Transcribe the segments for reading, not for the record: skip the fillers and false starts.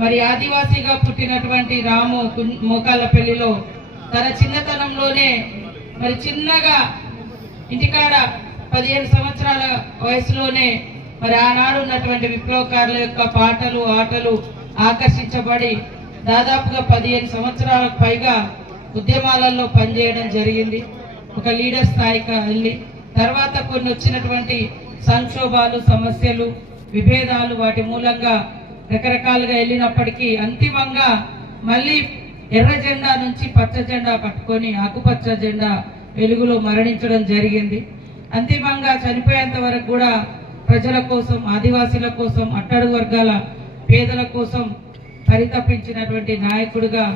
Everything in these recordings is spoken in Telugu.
మరి ఆదివాసీగా పుట్టినటువంటి రాము మోకాళ్ళపల్లిలో తన చిన్నతనంలోనే మరి చిన్నగా ఇంటికాడ 15 సంవత్సరాల వయసులోనే మరి ఆనాడు ఉన్నటువంటి విప్లవకారుల యొక్క పాటలు ఆటలు ఆకర్షించబడి దాదాపుగా 15 సంవత్సరాలకు పైగా ఉద్యమాలలో పనిచేయడం జరిగింది. ఒక లీడర్ స్థాయికి వెళ్ళి తర్వాత కొన్ని వచ్చినటువంటి సంక్షోభాలు సమస్యలు విభేదాలు వాటి మూలంగా రకరకాలుగా వెళ్ళినప్పటికీ అంతిమంగా మళ్ళీ ఎర్ర జెండా నుంచి పచ్చ జెండా పట్టుకొని ఆకుపచ్చ జెండా వెలుగులో మరణించడం జరిగింది. అంతిమంగా చనిపోయేంత వరకు కూడా ప్రజల కోసం ఆదివాసీల కోసం అట్టడుగు వర్గాల పేదల కోసం పరితపించినటువంటి నాయకుడిగా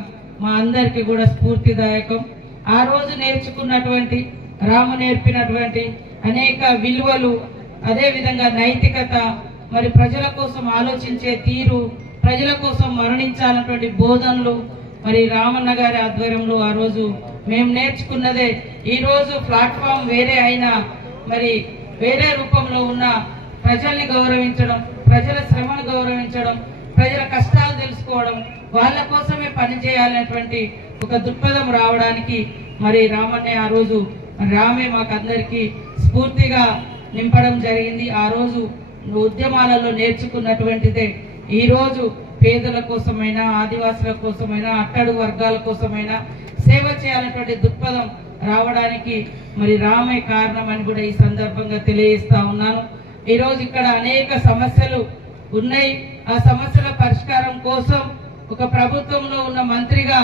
మా అందరికీ కూడా స్ఫూర్తిదాయకం. ఆ రోజు నేర్చుకున్నటువంటి రాము నేర్పినటువంటి అనేక విలువలు అదేవిధంగా నైతికత మరి ప్రజల కోసం ఆలోచించే తీరు ప్రజల కోసం మరణించాలన్నటువంటి బోధనలు మరి రామన్న గారి ఆధ్వర్యంలో ఆ రోజు మేము నేర్చుకున్నదే ఈ రోజు ప్లాట్ఫామ్ వేరే అయినా మరి వేరే రూపంలో ఉన్న ప్రజల్ని గౌరవించడం ప్రజల శ్రమను గౌరవించడం ప్రజల కష్టాలు తెలుసుకోవడం వాళ్ళ కోసమే పనిచేయాలనేటువంటి ఒక దృక్పథం రావడానికి మరి రామన్నయ్య ఆ రోజు రామే మాకందరికీ స్ఫూర్తిగా నింపడం జరిగింది. ఆ రోజు ఉద్యమాలలో నేర్చుకున్నటువంటిదే ఈ రోజు పేదల కోసమైనా ఆదివాసుల కోసమైనా అట్టడుగు వర్గాల కోసమైనా సేవ చేయాలనేటువంటి దృక్పథం రావడానికి మరి రామే కారణం అని కూడా ఈ సందర్భంగా తెలియజేస్తా ఉన్నాను. ఈరోజు ఇక్కడ అనేక సమస్యలు ఉన్నాయి. ఆ సమస్యల పరిష్కారం కోసం ఒక ప్రభుత్వంలో ఉన్న మంత్రిగా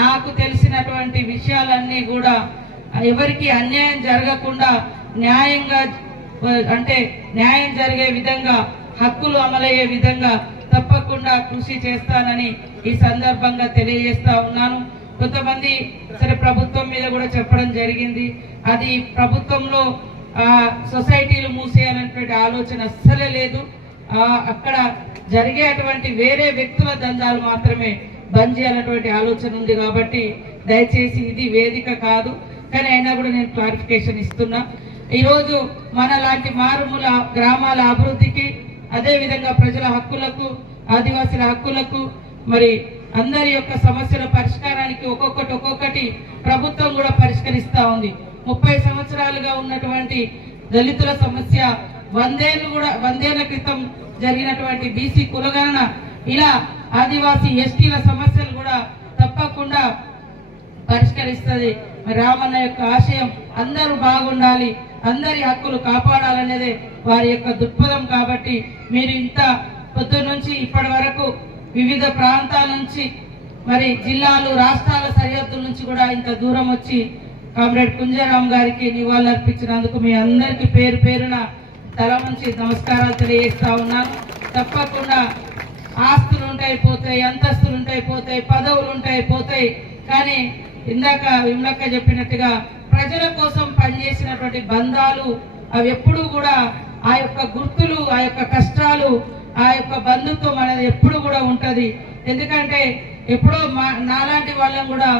నాకు తెలిసినటువంటి విషయాలన్నీ కూడా ఎవరికి అన్యాయం జరగకుండా న్యాయంగా అంటే న్యాయం జరిగే విధంగా హక్కులు అమలయ్యే విధంగా తప్పకుండా కృషి చేస్తానని ఈ సందర్భంగా తెలియజేస్తా ఉన్నాను. కొంతమంది సరే ప్రభుత్వం మీద కూడా చెప్పడం జరిగింది. అది ప్రభుత్వంలో సొసైటీలు మూసేయాలనేటువంటి ఆలోచన అస్సలే లేదు. అక్కడ జరిగేటువంటి వేరే వ్యక్తుల దందాలు మాత్రమే బంద్ చేయాలన్నటువంటి ఆలోచన ఉంది. కాబట్టి దయచేసి ఇది వేదిక కాదు, కానీ అయినా కూడా నేను క్లారిఫికేషన్ ఇస్తున్నా. ఈరోజు మన లాంటి మారుమూల గ్రామాల అభివృద్ధికి అదేవిధంగా ప్రజల హక్కులకు ఆదివాసుల హక్కులకు మరి అందరి యొక్క సమస్యల పరిష్కారానికి ఒక్కొక్కటి ప్రభుత్వం కూడా పరిష్కరిస్తూ ఉంది. 30 సంవత్సరాలుగా ఉన్నటువంటి దళితుల సమస్య 100 ఏళ్ల క్రితం జరిగినటువంటి బీసీ కులగణన ఇలా ఆదివాసీ ఎస్టీల సమస్యలు కూడా తప్పకుండా పరిష్కరిస్తుంది. రామన్న యొక్క ఆశయం అందరూ బాగుండాలి, అందరి హక్కులు కాపాడాలనేదే వారి యొక్క దృక్పథం. కాబట్టి మీరు ఇంత పొద్దు నుంచి ఇప్పటి వరకు వివిధ ప్రాంతాల నుంచి మరి జిల్లాలు రాష్ట్రాల సరిహద్దుల నుంచి కూడా ఇంత దూరం వచ్చి కామ్రేడ్ కుంజరాం గారికి నివాళులర్పించినందుకు మీ అందరికీ పేరు పేరున తల నుంచి నమస్కారాలు తెలియజేస్తా ఉన్నాను. తప్పకుండా ఆస్తులు ఉంటాయి పోతాయి, అంతస్తులు ఉంటాయి పోతాయి, పదవులు ఉంటాయి పోతాయి, కానీ ఇందాక విమలక్క చెప్పినట్టుగా ప్రజల కోసం పనిచేసినటువంటి బంధాలు అవి ఎప్పుడూ కూడా ఆ యొక్క గుర్తులు ఆ యొక్క కష్టాలు ఆ యొక్క బంధుత్వం అనేది ఎప్పుడు కూడా ఉంటది. ఎందుకంటే ఎప్పుడో నాలాంటి వాళ్ళం కూడా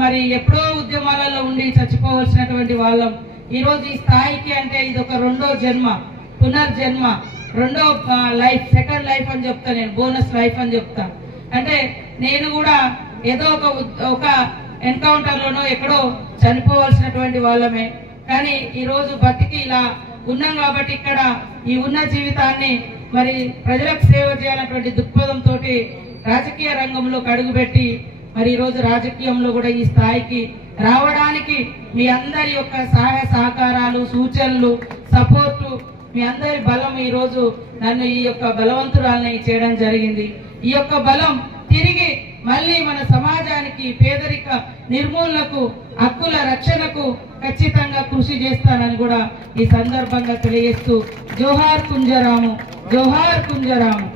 మరి ఎప్పుడో ఉద్యమాలలో ఉండి చచ్చిపోవలసినటువంటి వాళ్ళం ఈరోజు ఈ స్థాయికి అంటే ఇది ఒక రెండో జన్మ, పునర్జన్మ, రెండో లైఫ్, సెకండ్ లైఫ్ అని చెప్తా, నేను బోనస్ లైఫ్ అని చెప్తా. అంటే నేను కూడా ఏదో ఒక ఎన్కౌంటర్ లోనో ఎక్కడో చనిపోవలసినటువంటి వాళ్ళమే, కానీ ఈరోజు బతికి ఇలా ఉన్నాం కాబట్టి ఇక్కడ ఈ ఉన్న జీవితాన్ని మరి ప్రజలకు సేవ చేయాలన్నటువంటి దృక్పథంతో రాజకీయ రంగంలోకి అడుగుపెట్టి మరి ఈరోజు రాజకీయంలో కూడా ఈ స్థాయికి రావడానికి మీ అందరి యొక్క సహాయ సహకారాలు సూచనలు సపోర్టు మీ అందరి బలం ఈరోజు నన్ను ఈ యొక్క బలవంతురాలని చేయడం జరిగింది. ఈ యొక్క బలం తిరిగి మళ్ళీ మన సమాజానికి పేదరిక నిర్మూలనకు హక్కుల రక్షణకు ఖచ్చితంగా కృషి చేస్తానని కూడా ఈ సందర్భంగా తెలియజేస్తూ జోహార్ కుంజరాము, జోహార్ కుంజరాము.